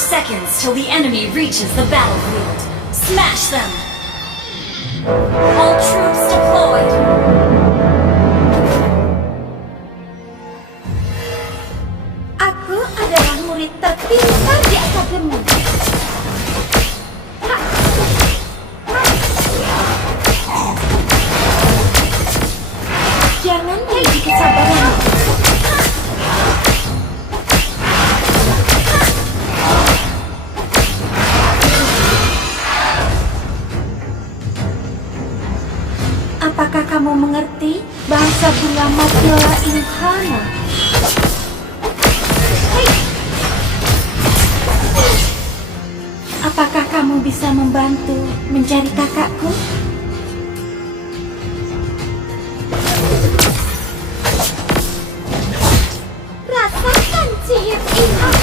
Seconds till the enemy reaches the battlefield. Smash them! All troops deployed! Aku adalah murid terpintar di akademi. Jangan uji kesabaran. Apakah kamu mengerti bahasa bunga Matiola Inhana? Apakah kamu bisa membantu mencari kakakku? Rasakan sihir ini.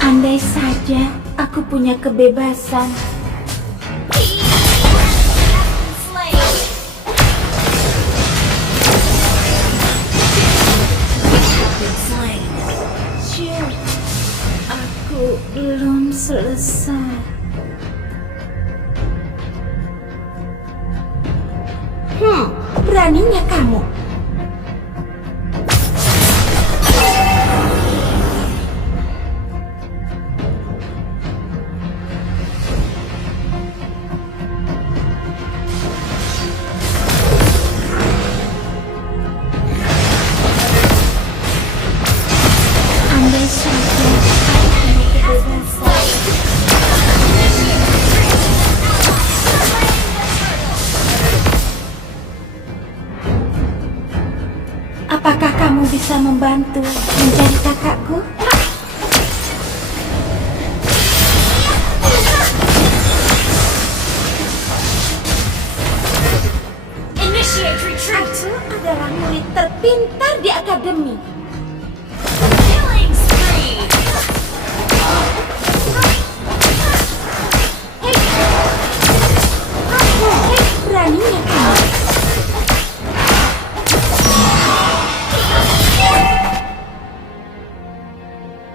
Andai saja aku punya kebebasan. Aku belum selesai. Beraninya kamu. Apakah kamu bisa membantu mencari kakakku? Initiate retreat. Aku adalah murid terpintar di akademi. Killing spree. Beraninya kamu.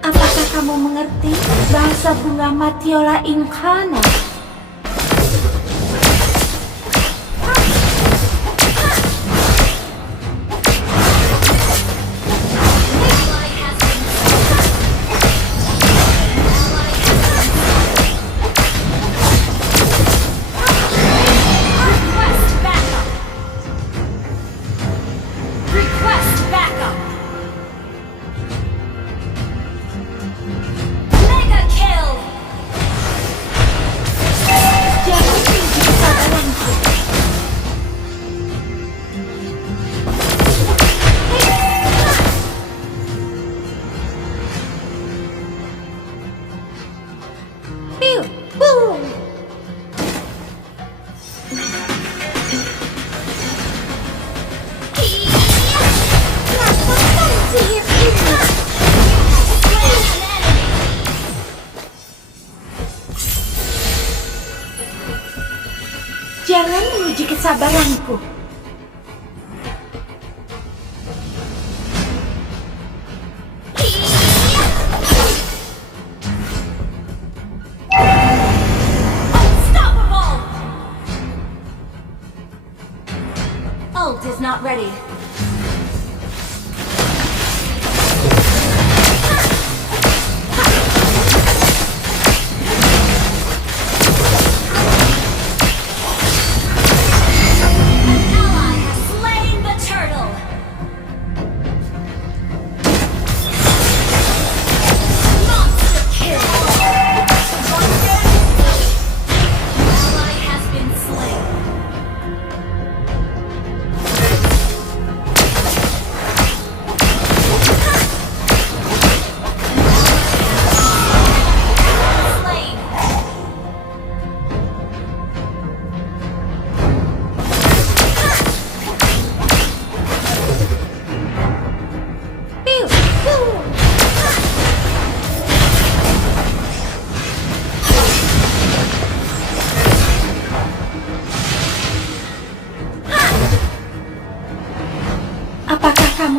Apakah kamu mengerti bahasa bunga Matiola Inhana? Jangan menguji kesabaranku. Unstoppable! Ult is not ready.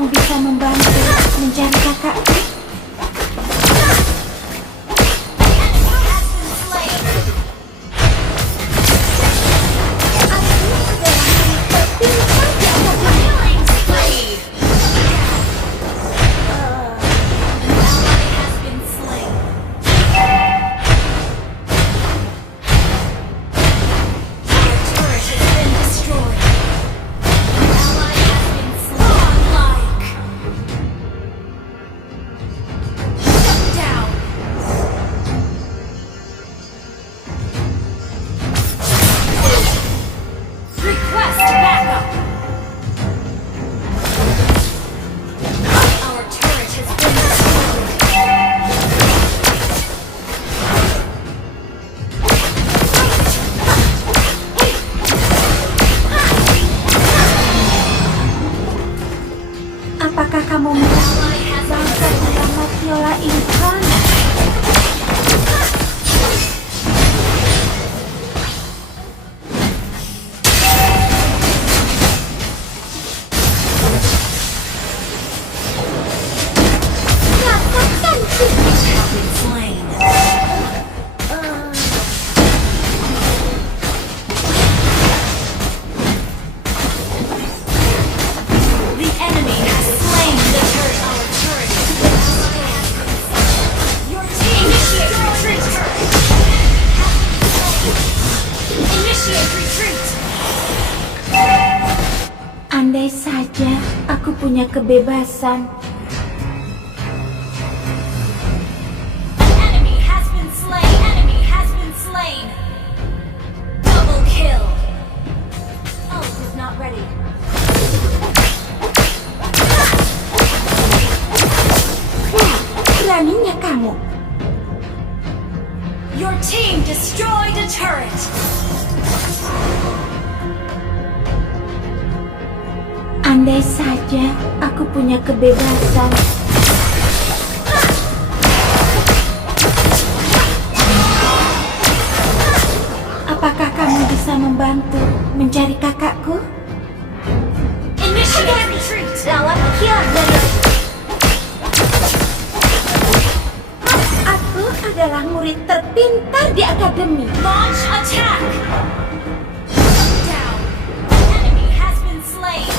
kamu bisa membantu mencari kakakku? Apakah kamu mengerti bahasa alamat viola inkan? Rasakan andai saja aku punya kebebasan. Enemy has been slain. Double kill. Ult is not ready. Beraninya kamu. Your team destroyed a turret. Andai saja aku punya kebebasan. Apakah kamu bisa membantu mencari kakakku? Initiate retreat. Lawan kiat dari aku adalah murid terpintar di akademi. Launch attack. Down. Enemy has been slain.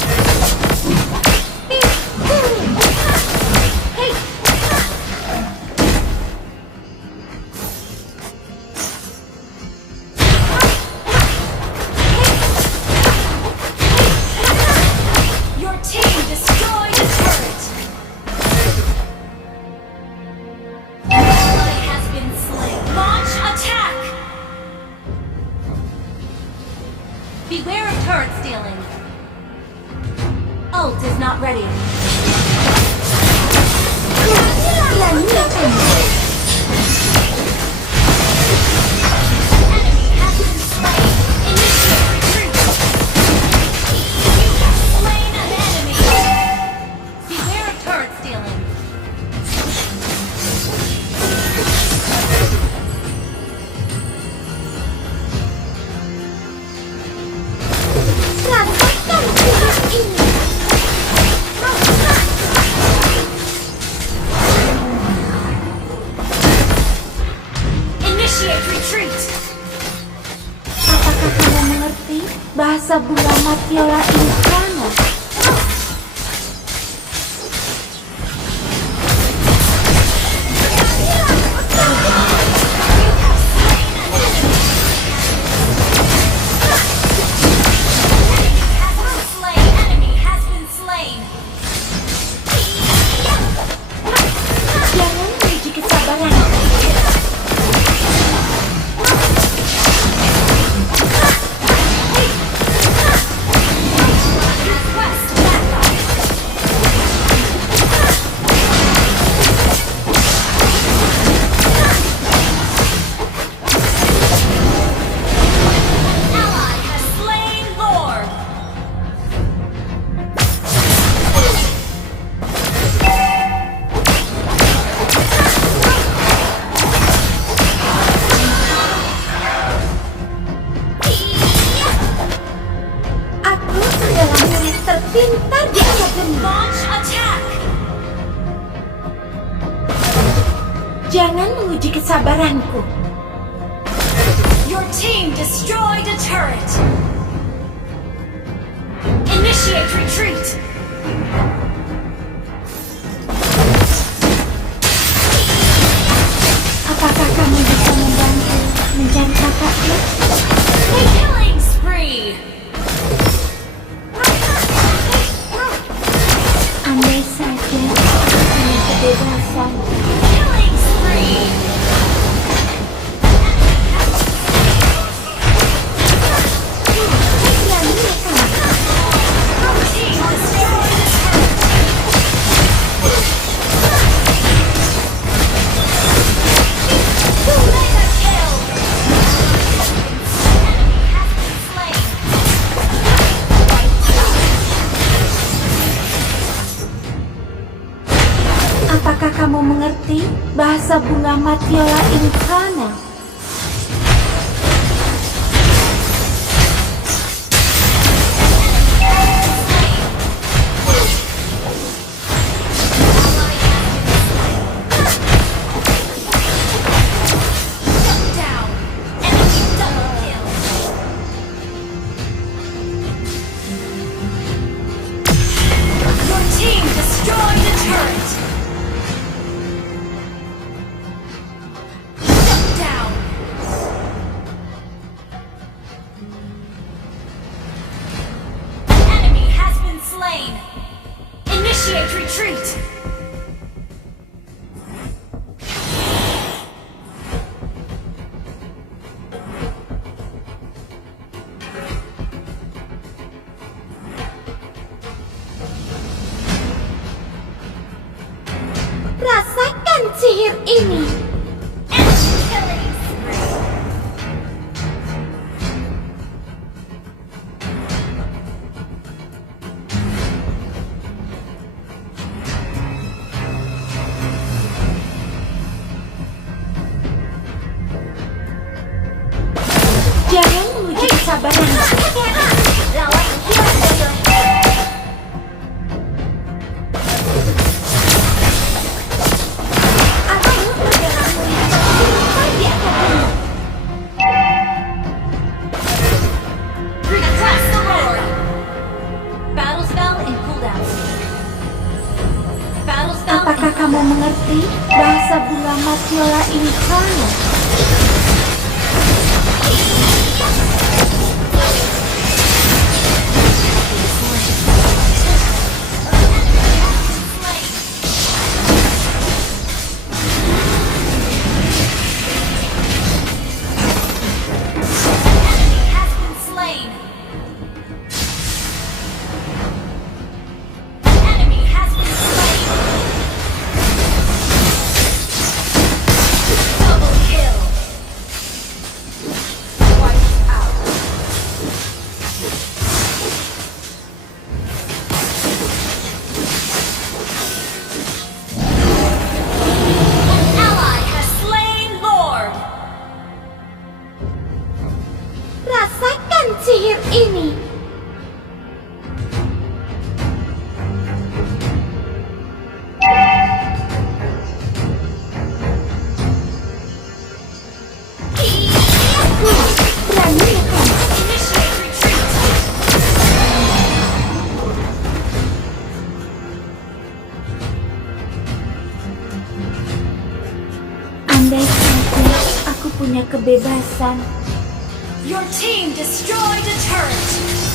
Hey, Your team destroyed a turret. Ally has been slain. Launch attack. Beware of turret stealing. Ult is not ready. beraninya kamu. Enemy has been slain. Initiate retreat. You have slain an enemy. Beware of turret stealing. Rasakan sihir ini. Initiate retreat. Apakah kamu mengerti bahasa bulama viola inkan? Enemy has been slain. Jangan menguji kesabaran. menguji kesabaranku. Your team destroyed a turret. Initiate retreat. Apakah kamu bisa membantu mencari kakakku? Killing spree. Andai saja aku punya kebebasan. Killing spree. Beraninya kamu? Your team destroyed a turret. Mega kill. Enemy has been slain. Apakah kamu mengerti bahasa bunga Matiola Inferno? Shut down. Enemy double kill. Your team destroyed a turret. Shut down. Enemy has been slain. Initiate retreat. Rasakan sihir ini. Enemy killing spree. Jangan menguji kesabaranku. Lawan Gila. Aku bergerakmu pasti akan benar. Address the Lord. Battle spell in cooldown. Battle spell. Apakah kamu mengerti bahasa bunga Matiola Inferno? Enemy has been slain. Enemy has been slain. Double kill. Wiped out. An ally has slain Lord. Rasakan sihir ini. Beraninya kamu? Initiate retreat. Andai saja aku punya kebebasan. Your team destroyed a turret.